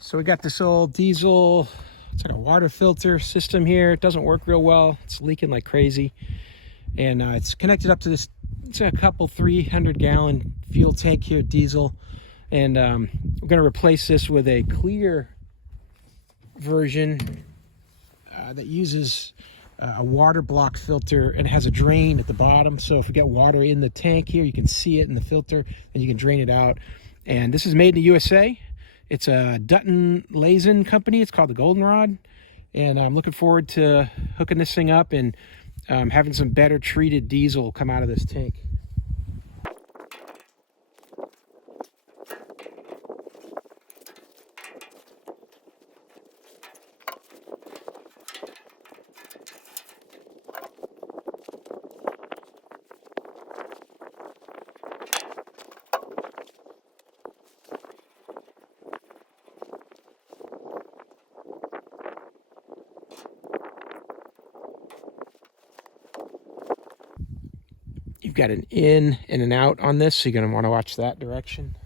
So we got this old diesel, it's like a water filter system here. It doesn't work real well. It's leaking like crazy. And it's connected up to this, it's a couple 300-gallon fuel tank here, diesel. And we're going to replace this with a clear version that uses a water block filter, and it has a drain at the bottom. So if you get water in the tank here, you can see it in the filter and you can drain it out. And this is made in the USA. It's a Dutton-Lainson company. It's called the Goldenrod. And I'm looking forward to hooking this thing up and having some better treated diesel come out of this tank. You've got an in and an out on this, so you're going to want to watch that direction.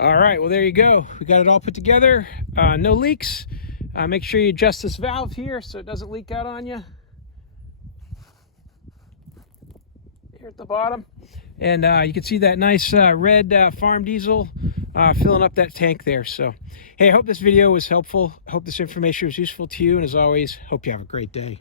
All right, well, there you go. We got it all put together. No leaks. Make sure you adjust this valve here so it doesn't leak out on you. Here at the bottom. And you can see that nice red farm diesel filling up that tank there. So, hey, I hope this video was helpful. I hope this information was useful to you. And as always, hope you have a great day.